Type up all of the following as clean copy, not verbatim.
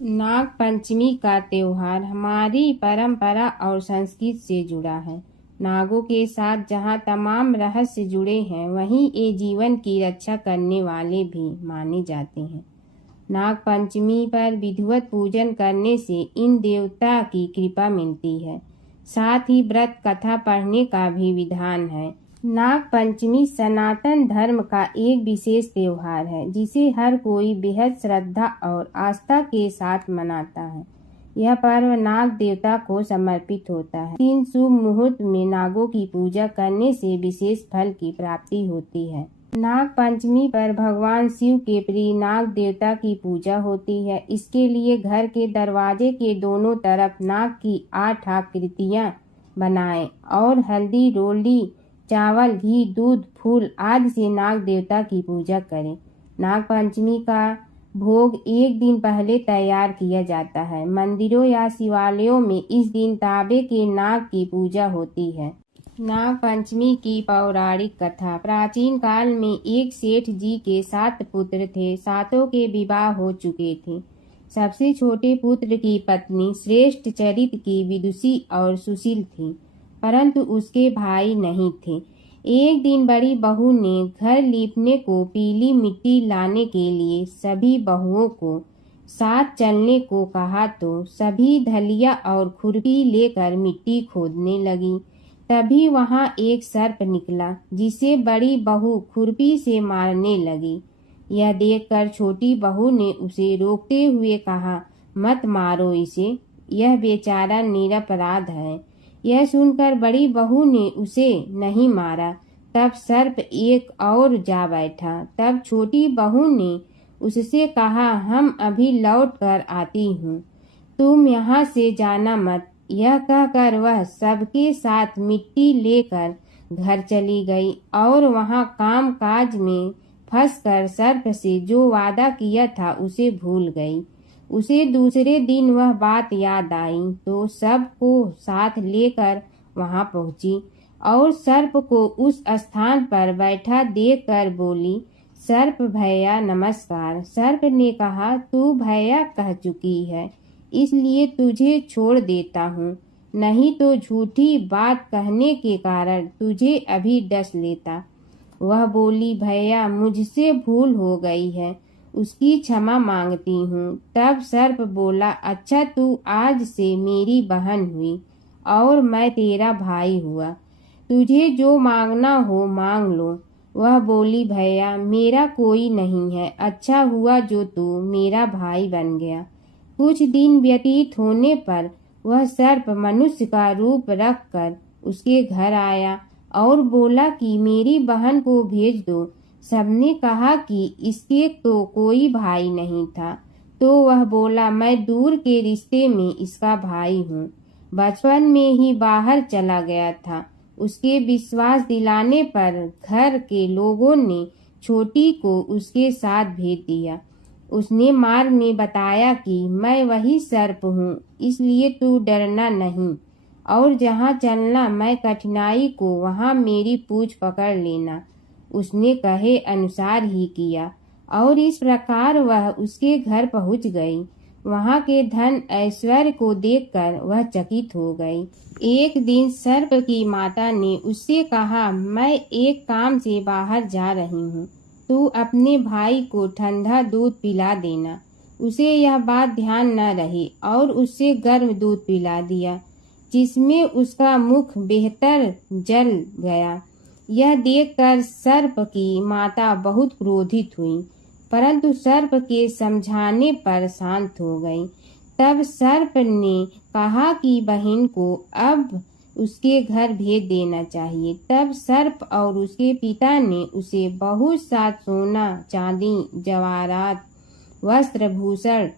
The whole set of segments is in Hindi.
नाग पंचमी का त्योहार हमारी परंपरा और संस्कृति से जुड़ा है। नागों के साथ जहाँ तमाम रहस्य जुड़े हैं, वहीं ये जीवन की रक्षा करने वाले भी माने जाते हैं। नाग पंचमी पर विधिवत पूजन करने से इन देवता की कृपा मिलती है। साथ ही व्रत कथा पढ़ने का भी विधान है। नाग पंचमी सनातन धर्म का एक विशेष त्योहार है, जिसे हर कोई बेहद श्रद्धा और आस्था के साथ मनाता है। यह पर्व नाग देवता को समर्पित होता है। 3 शुभ मुहूर्त में नागों की पूजा करने से विशेष फल की प्राप्ति होती है। नाग पंचमी पर भगवान शिव के प्रिय नाग देवता की पूजा होती है। इसके लिए घर के दरवाजे के दोनों तरफ नाग की 8 आकृतियां बनाएं और हल्दी, रोली, चावल, घी, दूध, फूल आदि से नाग देवता की पूजा करें। नाग पंचमी का भोग एक दिन पहले तैयार किया जाता है। मंदिरों या शिवालयों में इस दिन तांबे के नाग की पूजा होती है। नाग पंचमी की पौराणिक कथा। प्राचीन काल में एक सेठ जी के 7 पुत्र थे। 7 के विवाह हो चुके थे। सबसे छोटे पुत्र की पत्नी श्रेष्ठ चरित्र की विदुषी और सुशील थी, परंतु उसके भाई नहीं थे। एक दिन बड़ी बहू ने घर लीपने को पीली मिट्टी लाने के लिए सभी बहुओं को साथ चलने को कहा, तो सभी धलिया और खुरपी लेकर मिट्टी खोदने लगी। तभी वहां एक सर्प निकला, जिसे बड़ी बहू खुरपी से मारने लगी। यह देखकर छोटी बहू ने उसे रोकते हुए कहा, मत मारो इसे, यह बेचारा निरपराध है। यह सुनकर बड़ी बहू ने उसे नहीं मारा। तब सर्प एक और जा बैठा। तब छोटी बहू ने उससे कहा, हम अभी लौट कर आती हूँ, तुम यहाँ से जाना मत। यह कहकर वह सबके साथ मिट्टी लेकर घर चली गई और वहाँ काम काज में फंसकर सर्प से जो वादा किया था उसे भूल गई। उसे दूसरे दिन वह बात याद आई, तो सबको साथ लेकर वहां पहुंची और सर्प को उस स्थान पर बैठा देखकर बोली, सर्प भैया नमस्कार। सर्प ने कहा, तू भैया कह चुकी है, इसलिए तुझे छोड़ देता हूँ, नहीं तो झूठी बात कहने के कारण तुझे अभी डस लेता। वह बोली, भैया मुझसे भूल हो गई है, उसकी क्षमा मांगती हूँ। तब सर्प बोला, अच्छा तू आज से मेरी बहन हुई और मैं तेरा भाई हुआ, तुझे जो मांगना हो मांग लो। वह बोली, भैया मेरा कोई नहीं है, अच्छा हुआ जो तू मेरा भाई बन गया। कुछ दिन व्यतीत होने पर वह सर्प मनुष्य का रूप रखकर उसके घर आया और बोला कि मेरी बहन को भेज दो। सबने कहा कि इसके तो कोई भाई नहीं था, तो वह बोला, मैं दूर के रिश्ते में इसका भाई हूँ, बचपन में ही बाहर चला गया था। उसके विश्वास दिलाने पर घर के लोगों ने छोटी को उसके साथ भेज दिया। उसने मार्ग में बताया कि मैं वही सर्प हूँ, इसलिए तू डरना नहीं और जहाँ चलना मैं कठिनाई को वहाँ मेरी पूंछ पकड़ लेना। उसने कहे अनुसार ही किया और इस प्रकार वह उसके घर पहुँच गई। वहाँ के धन ऐश्वर्य को देखकर वह चकित हो गई। एक दिन सर्प की माता ने उससे कहा, मैं एक काम से बाहर जा रही हूँ, तू अपने भाई को ठंडा दूध पिला देना। उसे यह बात ध्यान न रही और उससे गर्म दूध पिला दिया, जिसमें उसका मुख बेहतर जल गया। यह देखकर सर्प की माता बहुत क्रोधित हुई, परंतु सर्प के समझाने पर शांत हो गई। तब सर्प ने कहा कि बहन को अब उसके घर भेज देना चाहिए। तब सर्प और उसके पिता ने उसे बहुत सा सोना, चांदी, जवाहरात, वस्त्र, भूषण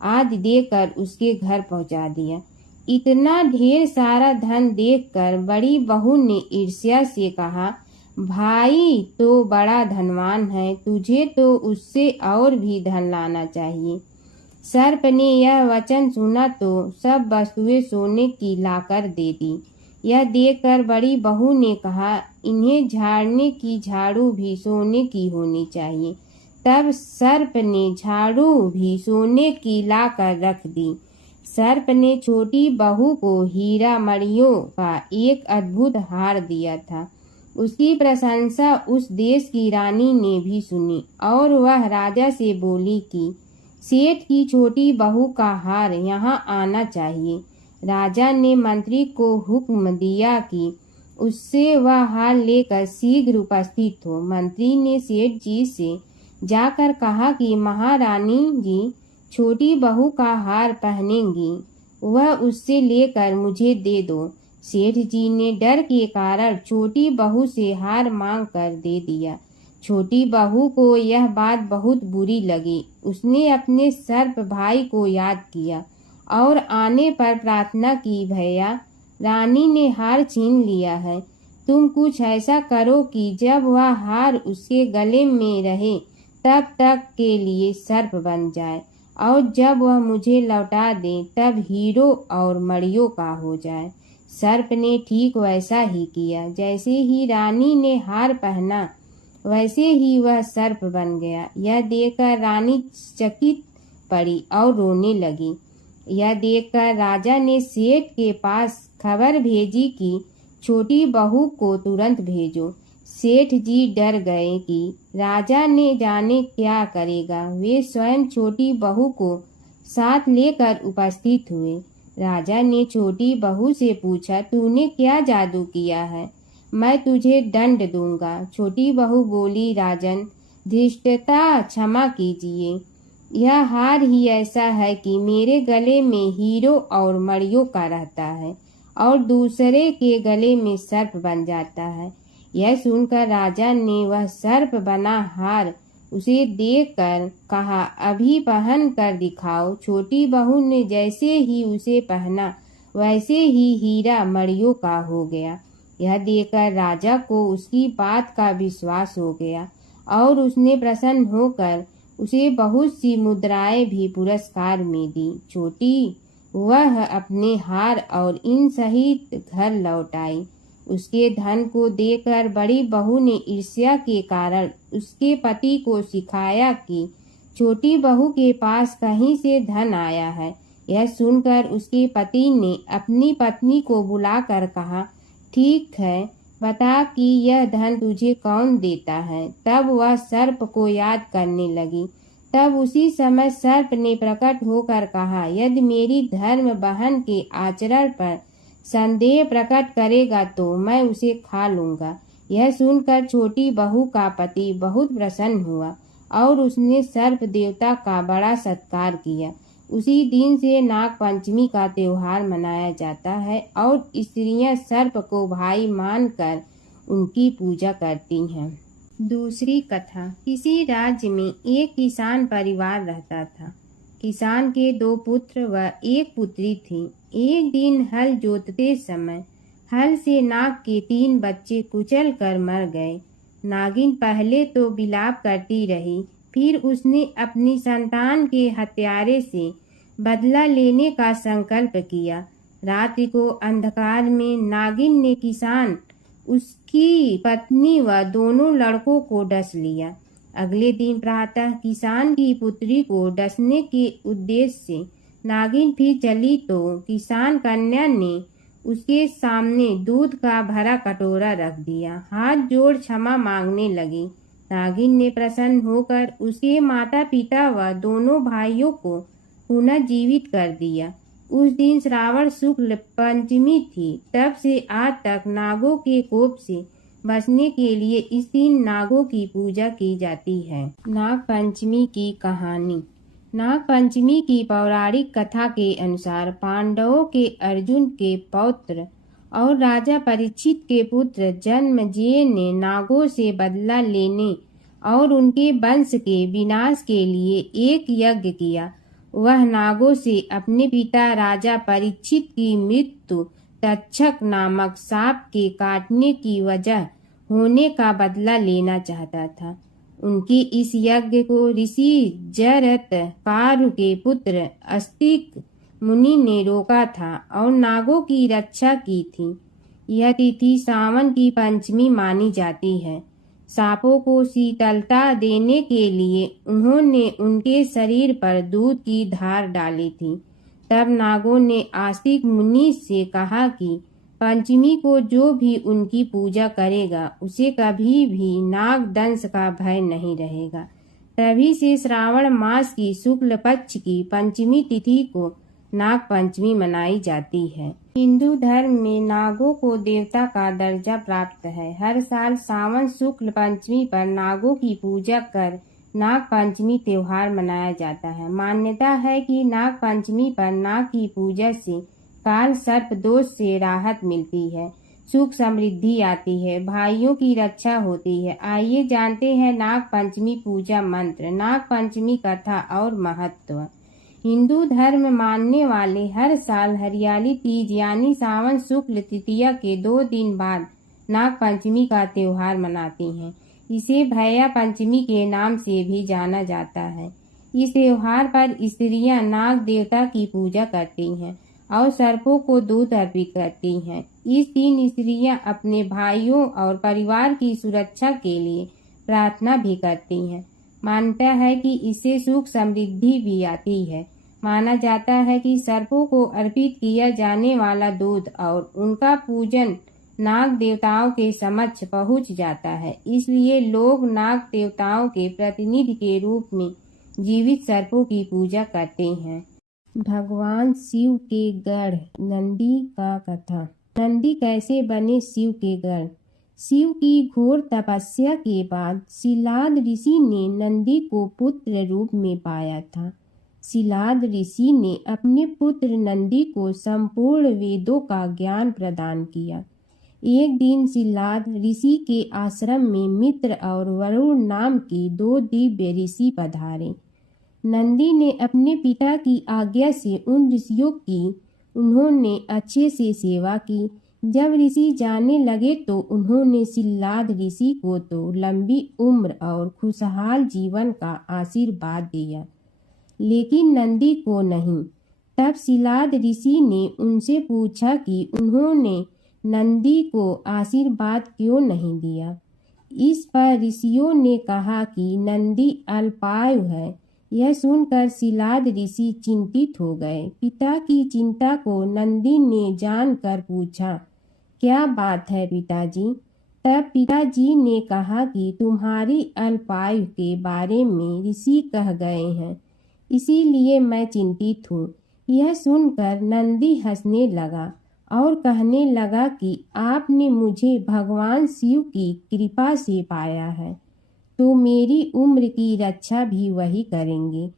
आदि देकर उसके घर पहुंचा दिया। इतना ढेर सारा धन देखकर बड़ी बहू ने ईर्ष्या से कहा, भाई तो बड़ा धनवान है, तुझे तो उससे और भी धन लाना चाहिए। सर्प ने यह वचन सुना तो सब वस्तुएं सोने की लाकर दे दी। यह देखकर बड़ी बहू ने कहा, इन्हें झाड़ने की झाड़ू भी सोने की होनी चाहिए। तब सर्प ने झाड़ू भी सोने की लाकर रख दी। सर्प ने छोटी बहू को हीरा मणियों का एक अद्भुत हार दिया था। उसकी प्रशंसा उस देश की रानी ने भी सुनी और वह राजा से बोली कि सेठ की छोटी बहू का हार यहाँ आना चाहिए। राजा ने मंत्री को हुक्म दिया कि उससे वह हार लेकर शीघ्र उपस्थित हो। मंत्री ने सेठ जी से जाकर कहा कि महारानी जी छोटी बहू का हार पहनेंगी, वह उससे लेकर मुझे दे दो। सेठ जी ने डर के कारण छोटी बहू से हार मांग कर दे दिया। छोटी बहू को यह बात बहुत बुरी लगी। उसने अपने सर्प भाई को याद किया और आने पर प्रार्थना की, भैया रानी ने हार छीन लिया है, तुम कुछ ऐसा करो कि जब वह हार उसके गले में रहे तब तक के लिए सर्प बन जाए और जब वह मुझे लौटा दे तब हीरो और मणियों का हो जाए। सर्प ने ठीक वैसा ही किया। जैसे ही रानी ने हार पहना वैसे ही वह सर्प बन गया। यह देखकर रानी चकित पड़ी और रोने लगी। यह देखकर राजा ने सेठ के पास खबर भेजी कि छोटी बहू को तुरंत भेजो। सेठ जी डर गए कि राजा ने जाने क्या करेगा। वे स्वयं छोटी बहू को साथ लेकर उपस्थित हुए। राजा ने छोटी बहू से पूछा, तूने क्या जादू किया है? मैं तुझे दंड दूंगा। छोटी बहू बोली, राजन धृष्टता क्षमा कीजिए, यह हार ही ऐसा है कि मेरे गले में हीरो और मणियों का रहता है और दूसरे के गले में सर्प बन जाता है। यह सुनकर राजा ने वह सर्प बना हार उसे देखकर कहा, अभी पहन कर दिखाओ। छोटी बहू ने जैसे ही उसे पहना वैसे ही हीरा मणियों का हो गया। यह देखकर राजा को उसकी बात का विश्वास हो गया और उसने प्रसन्न होकर उसे बहुत सी मुद्राएं भी पुरस्कार में दी। छोटी वह अपने हार और इन सहित घर लौट आई। उसके धन को देखकर बड़ी बहू ने ईर्ष्या के कारण उसके पति को सिखाया कि छोटी बहू के पास कहीं से धन आया है। यह सुनकर उसके पति ने अपनी पत्नी को बुलाकर कहा, ठीक है, बता कि यह धन तुझे कौन देता है। तब वह सर्प को याद करने लगी। तब उसी समय सर्प ने प्रकट होकर कहा, यदि मेरी धर्म बहन के आचरण पर संदेह प्रकट करेगा तो मैं उसे खा लूंगा। यह सुनकर छोटी बहू का पति बहुत प्रसन्न हुआ और उसने सर्प देवता का बड़ा सत्कार किया। उसी दिन से नाग पंचमी का त्योहार मनाया जाता है और स्त्रियां सर्प को भाई मानकर उनकी पूजा करती हैं। दूसरी कथा। किसी राज्य में एक किसान परिवार रहता था। किसान के 2 पुत्र व 1 पुत्री थी। एक दिन हल जोतते समय हल से नाग के 3 बच्चे कुचल कर मर गए। नागिन पहले तो विलाप करती रही, फिर उसने अपनी संतान के हत्यारे से बदला लेने का संकल्प किया। रात्रि को अंधकार में नागिन ने किसान, उसकी पत्नी व दोनों लड़कों को डस लिया। अगले दिन प्रातः किसान की पुत्री को डसने के उद्देश्य से नागिन फिर चली तो किसान कन्या ने उसके सामने दूध का भरा कटोरा रख दिया। हाथ जोड़ क्षमा मांगने लगी। नागिन ने प्रसन्न होकर उसके माता पिता व दोनों भाइयों को पुनः जीवित कर दिया। उस दिन श्रावण शुक्ल पंचमी थी। तब से आज तक नागों के कोप से बचने के लिए इस दिन नागों की पूजा की जाती है। नाग पंचमी की कहानी। नाग पंचमी की पौराणिक कथा के अनुसार पांडवों के अर्जुन के पौत्र और राजा परीक्षित के पुत्र जन्मेजय ने नागों से बदला लेने और उनके वंश के विनाश के लिए एक यज्ञ किया। वह नागों से अपने पिता राजा परीक्षित की मृत्यु तक्षक नामक सांप के काटने की वजह होने का बदला लेना चाहता था। उनके इस यज्ञ को ऋषि जरत पारु के पुत्र अस्तिक मुनि ने रोका था और नागों की रक्षा की थी। यह तिथि सावन की पंचमी मानी जाती है। सांपों को शीतलता देने के लिए उन्होंने उनके शरीर पर दूध की धार डाली थी। तब नागों ने आस्तिक मुनि से कहा कि पंचमी को जो भी उनकी पूजा करेगा उसे कभी भी नाग दंश का भय नहीं रहेगा। तभी से श्रावण मास की शुक्ल पक्ष की पंचमी तिथि को नाग पंचमी मनाई जाती है। हिंदू धर्म में नागों को देवता का दर्जा प्राप्त है। हर साल सावन शुक्ल पंचमी पर नागों की पूजा कर नाग पंचमी त्योहार मनाया जाता है। मान्यता है कि नाग पंचमी पर नाग की पूजा से काल सर्प दोष से राहत मिलती है, सुख समृद्धि आती है, भाइयों की रक्षा होती है। आइए जानते हैं नाग पंचमी पूजा मंत्र, नाग पंचमी कथा और महत्व। हिंदू धर्म मानने वाले हर साल हरियाली तीज यानी सावन शुक्ल तृतीया के 2 दिन बाद नाग पंचमी का त्योहार मनाती हैं। इसे भैया पंचमी के नाम से भी जाना जाता है। इस त्योहार पर स्त्रियां नाग देवता की पूजा करती हैं और सर्पों को दूध अर्पित करती हैं। इस दिन स्त्रियां अपने भाइयों और परिवार की सुरक्षा के लिए प्रार्थना भी करती हैं। मान्यता है कि इससे सुख समृद्धि भी आती है। माना जाता है कि सर्पों को अर्पित किया जाने वाला दूध और उनका पूजन नाग देवताओं के समक्ष पहुंच जाता है। इसलिए लोग नाग देवताओं के प्रतिनिधि के रूप में जीवित सर्पों की पूजा करते हैं। भगवान शिव के गढ़ नंदी का कथा। नंदी कैसे बने शिव के गढ़। शिव की घोर तपस्या के बाद शिलाद ऋषि ने नंदी को पुत्र रूप में पाया था। शिलाद ऋषि ने अपने पुत्र नंदी को संपूर्ण वेदों का ज्ञान प्रदान किया। एक दिन शिलाद ऋषि के आश्रम में मित्र और वरुण नाम के 2 दिव्य ऋषि पधारे। नंदी ने अपने पिता की आज्ञा से उन ऋषियों की उन्होंने अच्छे से सेवा की। जब ऋषि जाने लगे तो उन्होंने शिलाद ऋषि को तो लंबी उम्र और खुशहाल जीवन का आशीर्वाद दिया, लेकिन नंदी को नहीं। तब शिलाद ऋषि ने उनसे पूछा कि उन्होंने नंदी को आशीर्वाद क्यों नहीं दिया। इस पर ऋषियों ने कहा कि नंदी अल्पायु है। यह सुनकर शिलाद ऋषि चिंतित हो गए। पिता की चिंता को नंदी ने जानकर पूछा, क्या बात है पिताजी। तब पिताजी ने कहा कि तुम्हारी अल्पायु के बारे में ऋषि कह गए हैं, इसीलिए मैं चिंतित हूँ। यह सुनकर नंदी हंसने लगा और कहने लगा कि आपने मुझे भगवान शिव की कृपा से पाया है, तो मेरी उम्र की रक्षा भी वही करेंगे।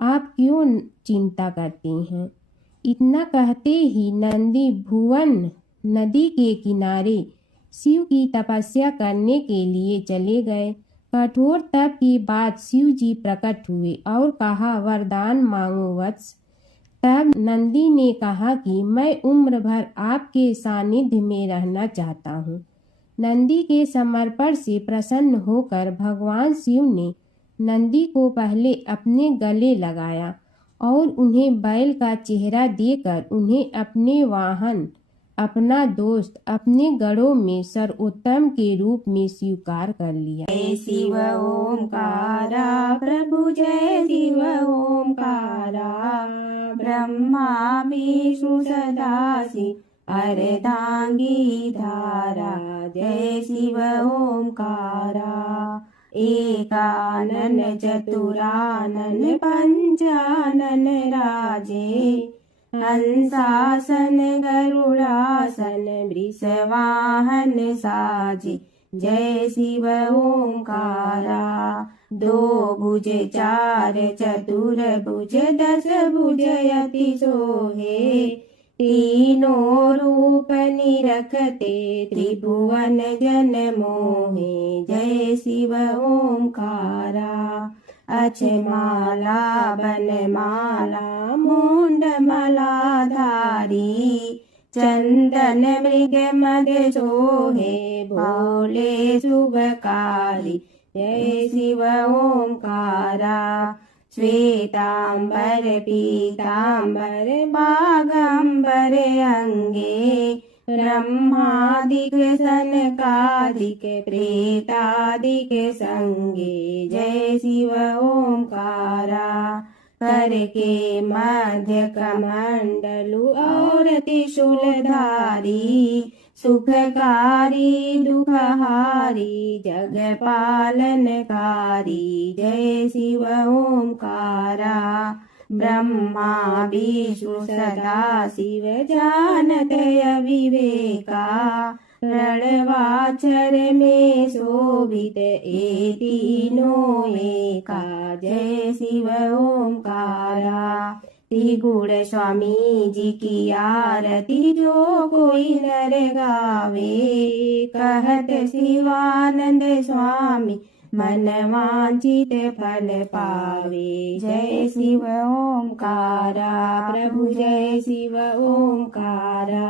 आप क्यों चिंता करते हैं। इतना कहते ही नंदी भुवन नदी के किनारे शिव की तपस्या करने के लिए चले गए। कठोर तप के बाद शिव जी प्रकट हुए और कहा, वरदान मांगो वत्स। तब नंदी ने कहा कि मैं उम्र भर आपके सानिध्य में रहना चाहता हूँ। नंदी के समर्पण से प्रसन्न होकर भगवान शिव ने नंदी को पहले अपने गले लगाया और उन्हें बैल का चेहरा देकर उन्हें अपने वाहन, अपना दोस्त, अपने गढ़ों में सर्वोत्तम के रूप में स्वीकार कर लिया। जय शिव ओंकारा प्रभु जय शिव ओंकारा, ब्रह्मा विष्णु सदाशिव अर्धांगी धारा। जय शिव ओंकारा, एकानन चतुरानन पंचानन राजे, हंसासन गरुड़ासन वृषवाहन साजे। जय शिव ओंकारा, 2 भुज 4 चतुर भुज 10 भुज अति सोहे, तीनों रूप निरखते त्रिभुवन जन मोहे। जय शिव ओंकारा, अक्षमाला बनमाला मुंड मलाधारी, चंदन मृग मद सोहे भोले शुभकारी। जय शिव ओंकारा, श्वेतांबर पीतांबर बागंबर अंगे, ब्रह्मादिक सनकादिक प्रेतादिक संगे जय शिव ओंकारा। करके मध्य कमंडलु और त्रिशूलधारी सुखकारी दुखहारी जग पालनकारी जय शिव ओंकारा। ब्रह्मा विष्णु सदा शिव जानत अविवेका रणवाचर में शोभित ए तीनों एका जय शिव ओंकारा। त्रिगुण स्वामी जी की आरती जो कोई नर गावे कहत शिवानंद स्वामी मन वांछित फल पावे जय शिव ओंकारा। प्रभु जय शिव ओंकारा।